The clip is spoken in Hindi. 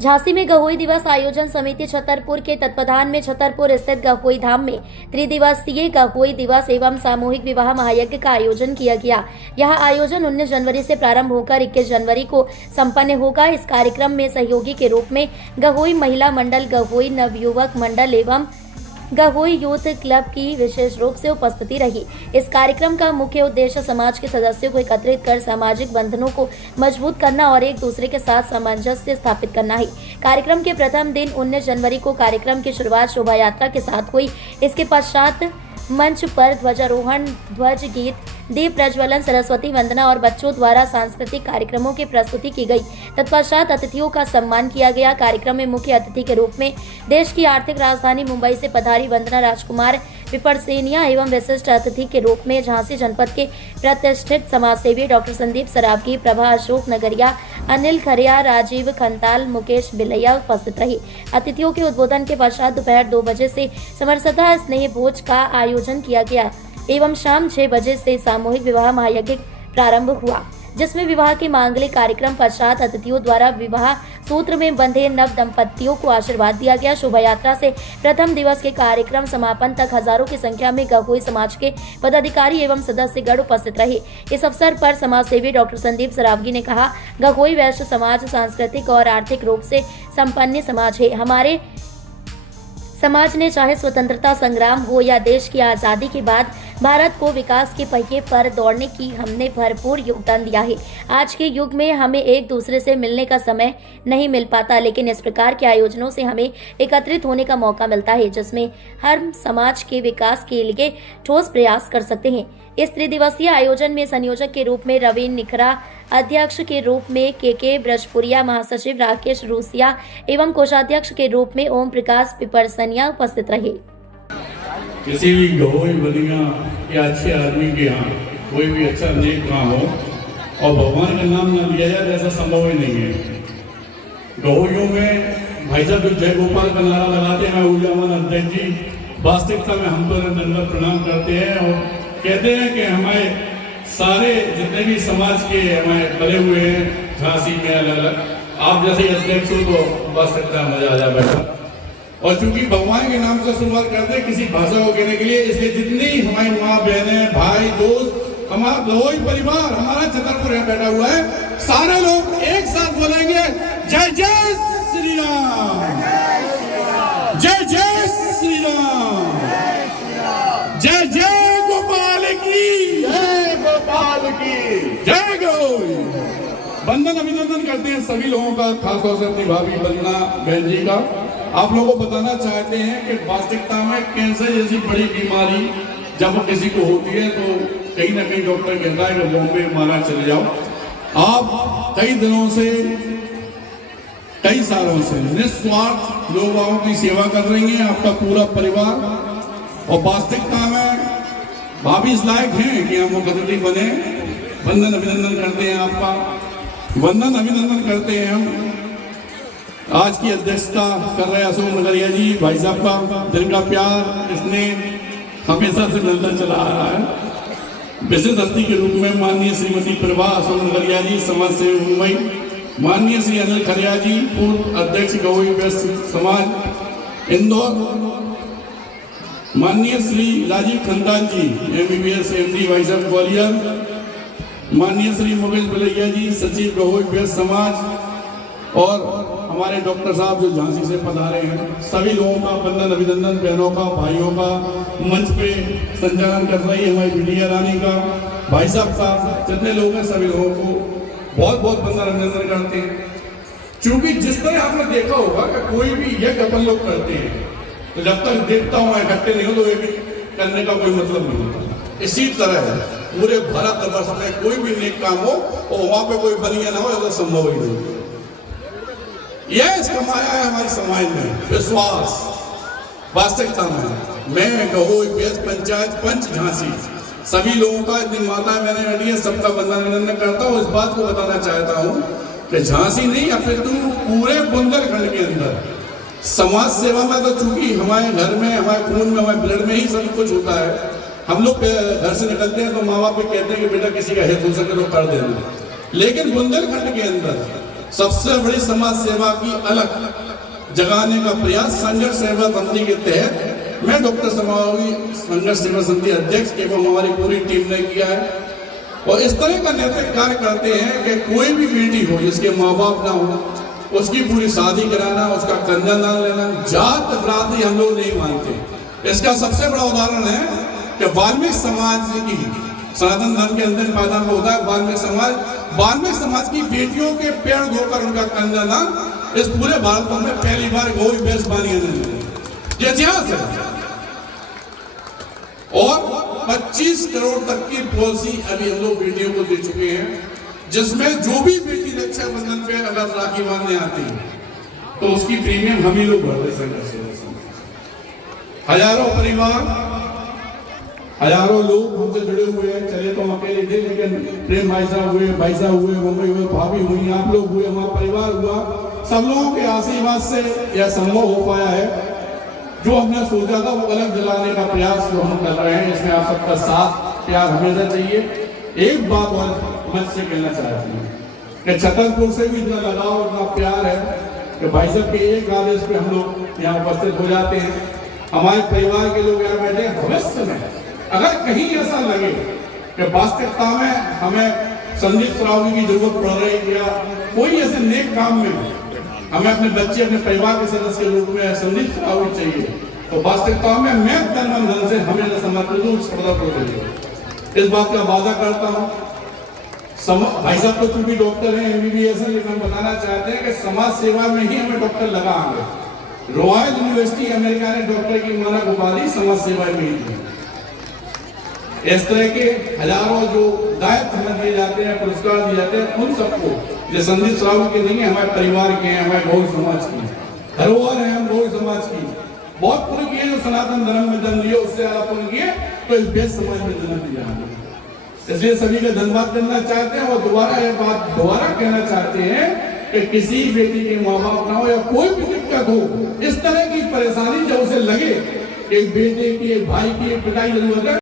झांसी में गहोई दिवस आयोजन समिति छतरपुर के तत्वाधान में छतरपुर स्थित गहोई धाम में त्रिदिवसीय गहोई दिवस एवं सामूहिक विवाह महायज्ञ का आयोजन किया गया। यह आयोजन 19 जनवरी से प्रारंभ होकर 21 जनवरी को संपन्न होगा। इस कार्यक्रम में सहयोगी के रूप में गहोई महिला मंडल, गहोई नवयुवक मंडल एवं गहोई यूथ क्लब की विशेष रूप से उपस्थिति रही। इस कार्यक्रम का मुख्य उद्देश्य समाज के सदस्यों को एकत्रित कर सामाजिक बंधनों को मजबूत करना और एक दूसरे के साथ सामंजस्य स्थापित करना है। कार्यक्रम के प्रथम दिन 19 जनवरी को कार्यक्रम की शुरुआत शोभा यात्रा के साथ हुई। इसके पश्चात मंच पर ध्वजारोहण, ध्वज गीत, दीप प्रज्वलन, सरस्वती वंदना और बच्चों द्वारा सांस्कृतिक कार्यक्रमों की प्रस्तुति की गई। तत्पश्चात अतिथियों का सम्मान किया गया। कार्यक्रम में मुख्य अतिथि के रूप में देश की आर्थिक राजधानी मुंबई से पधारी वंदना राजकुमार विपरसेनिया एवं विशिष्ट अतिथि के रूप में झांसी जनपद के प्रतिष्ठित समाजसेवी डॉक्टर संदीप सरावगी, प्रभा अशोक नगरिया, अनिल खरिया, राजीव खंताल, मुकेश बिलैया उपस्थित रहे। अतिथियों के उद्बोधन के पश्चात दोपहर 2 बजे से समरसता स्नेह भोज का आयोजन किया गया एवं शाम 6 बजे से सामूहिक विवाह महायज्ञ प्रारंभ हुआ, जिसमें विवाह के मांगलिक कार्यक्रम पश्चात अतिथियों द्वारा विवाह सूत्र में बंधे नव दंपतियों को आशीर्वाद दिया गया। शोभा यात्रा से प्रथम दिवस के कार्यक्रम समापन तक हजारों की संख्या में गहोई समाज के पदाधिकारी एवं सदस्यगण उपस्थित रहे। इस अवसर पर समाज सेवी डॉक्टर संदीप सरावगी ने कहा, गहोई वैश्य समाज सांस्कृतिक और आर्थिक रूप से संपन्न समाज है। हमारे समाज ने चाहे स्वतंत्रता संग्राम हो या देश की आज़ादी के बाद भारत को विकास के पहिए पर दौड़ने की हमने भरपूर योगदान दिया है। आज के युग में हमें एक दूसरे से मिलने का समय नहीं मिल पाता, लेकिन इस प्रकार के आयोजनों से हमें एकत्रित होने का मौका मिलता है, जिसमें हर समाज के विकास के लिए ठोस प्रयास कर सकते हैं। इस त्रिदिवसीय आयोजन में संयोजक के रूप में रवीन निखरा, अध्यक्ष के रूप में के ब्रजपुरिया, महासचिव राकेश रूसिया एवं कोषाध्यक्ष के रूप में ओम प्रकाश पिपरसनिया उपस्थित रहे। किसी भी गहोई बनिया या अच्छे आदमी के यहाँ कोई भी अच्छा नेक काम हो और भगवान का नाम न लिया जाए, ऐसा संभव ही नहीं है। गहोइयों में भाई साहब जो जय गोपाल का नारा लगाते हैं, ऊर्जावान अध्यक्ष जी वास्तविकता में हम तो दंडवत प्रणाम करते हैं और कहते हैं कि हमारे सारे जितने भी समाज के हमारे बने हुए हैं झांसी में अलग अलग, आप जैसे अध्यक्ष हो तो वास्तविकता मजा आ जाए बैठा। और चूंकि भगवान के नाम से शुरुआत करते हैं किसी भाषा को कहने के लिए, इसलिए जितनी हमारी माँ बहनें, भाई, दोस्त, हमारा गहोई परिवार, हमारा छतरपुर यहाँ बैठा हुआ है, सारे लोग एक साथ बोलेंगे जय जय श्री राम, जय जय श्री राम, जय जय गोपाल की, जय गोपाल की, जय गहोई। वंदन अभिनंदन करते हैं सभी लोगों का, खासतौर से अपनी भाभी वंदना बहन जी का। आप लोगों को बताना चाहते हैं कि वास्तविकता में कैंसर जैसी बड़ी बीमारी जब किसी को होती है तो कहीं ना कहीं डॉक्टर कहता है कि बॉम्बे महाराज चले जाओ। आप कई दिनों से, कई सालों से निस्वार्थ लोगों की सेवा कर रही हैं, आपका पूरा परिवार, और वास्तविकता में भाभी इस लायक हैं कि हम मुख्यमंत्री बने। वंदन अभिनंदन करते हैं आपका, वंदन अभिनंदन करते हैं हम। आज की अध्यक्षता कर रहे अशोक नगरिया जी, भाई साहब का जिनका प्यार इसने हमेशा से मिलता चला आ रहा है। विशेष हस्ती के रूप में माननीय श्रीमती प्रभा अशोक नगरिया जी, समाज सेवी मुंबई, माननीय श्री अनिल खरिया जी, पूर्व अध्यक्ष गहोई वैश्य समाज इंदौर, माननीय श्री राजीव खंताल जी, MBBS MD भाई साहब ग्वालियर, माननीय श्री मुकेश बिलैया जी, सचिव गहोई वैश्य समाज, और हमारे डॉक्टर साहब जो झांसी से पधारे हैं, सभी लोगों का वंदन अभिनंदन, बहनों का, भाइयों का, मंच पे संचालन कर रही है हमारी बिटिया रानी का, भाई साहब का, जितने लोग हैं सभी लोगों को बहुत बहुत वंदन अभिनंदन करते हैं। क्योंकि जिस तरह आपने देखा होगा कि कोई भी यज्ञ अपन लोग करते हैं तो जब तक देवता वहां इकट्ठे नहीं हो तो ये भी करने का कोई मतलब नहीं होता। इसी तरह पूरे भारतवर्ष में कोई भी नेक काम हो और वहां पे कोई बनिया ना हो, ऐसा संभव ही नहीं। यह कमाया है हमारे समाज में विश्वास। वास्तविकता में मैं गहोई वैश्य पंचायत पंच झांसी सभी लोगों का, इतनी माताएं मैंने बैठी है, सबका वंदन अभिनंदन करता हूँ। इस बात को बताना चाहता हूँ कि झांसी नहीं अपितु पूरे बुंदेलखंड के अंदर समाज सेवा में तो चूंकि हमारे घर में, हमारे खून में, हमारे ब्लड में ही सब कुछ होता है। हम लोग घर से निकलते हैं तो माँ बाप भी कहते हैं कि बेटा किसी का हित हो सके तो कर देना, लेकिन बुंदेलखंड के अंदर सबसे बड़ी समाज सेवा की अलग जगाने का प्रयास संघर्ष सेवा समिति के तहत मैं डॉक्टर समावी संघर्ष सेवा समिति अध्यक्ष एवं हमारी पूरी टीम ने किया है। और इस तरह का नैतिक कार्य करते हैं कि कोई भी बेटी हो जिसके माँ बाप ना हो उसकी पूरी शादी कराना, उसका कन्यादान लेना, जात जाति हम लोग नहीं मानते। इसका सबसे बड़ा उदाहरण है कि वाल्मीकि समाज की सनातन धर्म के अंदर पैदा होता है वाल्मीकि समाज की बेटियों के पैर धोकर उनका कन्यादान इस पूरे भारत में पहली बार गौ बेस मानी गई। ये इतिहास है। और 25 करोड़ तक की पॉलिसी अभी हम लोग बेटियों को दे चुके हैं, जिसमें जो भी बेटी रक्षाबंधन पे अगर राखी बांधने आती है तो उसकी प्रीमियम हम ही लोग भरते हैं। हजारों परिवार, हजारों लोग हमसे जुड़े हुए हैं। चले तो हम अकेले थे, लेकिन प्रेम भाई साहब हुए, मुंबई हुए, भाभी हुई, आप लोग हुए, हमारा परिवार हुआ, सब लोगों के आशीर्वाद से यह संभव हो पाया है। जो हमने सोचा था वो अलग जलाने का प्रयास जो हम कर रहे हैं, इसमें आप सबका साथ प्यार हमेशा चाहिए। एक बात और मैं से कहना चाहती हूँ कि छतरपुर से भी इतना लगाव, इतना प्यार है कि भाई साहब के एक आदेश पे हम लोग यहाँ उपस्थित हो जाते हैं। हमारे परिवार के लोग यहाँ बैठे। भविष्य में अगर कहीं ऐसा लगे कि वास्तविकता में हमें संदीप सरावगी की जरूरत पड़ रही है या कोई ऐसे नेक काम में हमें अपने बच्चे, अपने परिवार के सदस्य के रूप में संदीप सरावगी चाहिए, तो वास्तविकता में मैं तन मन धन से हमें समर्पित हूँ। इस बात का वादा करता हूँ। भाई साहब तो चूंकि डॉक्टर हैं, MBBS है, लेकिन हम बताना चाहते हैं कि समाज सेवा में ही हमें डॉक्टर लगा आगे। रॉयल यूनिवर्सिटी अमेरिका ने डॉक्टर की मानक उपाधि समाज सेवा में ही दी। इस तरह के हजारों जो दायित्व हमें दिए जाते हैं, पुरस्कार दिए जाते हैं, उन सबको जो संदीप सरावगी के नहीं है, हमारे परिवार के हैं, हमारे गौड़ समाज की धरोहर है, हम गौड़ समाज की बहुत पुण्य किए। जो सनातन धर्म में जन्म लिया उससे ज्यादा पुण्य किए तो इस बेस समाज में जन्म दिया। इसलिए सभी का धन्यवाद करना चाहते हैं और दोबारा कहना चाहते हैं कि किसी बेटी के माँ बाप ना हो या कोई भी दिक्कत हो, इस तरह की परेशानी जब उसे लगे एक बेटे की, एक भाई की, एक पिता की जरूरत है,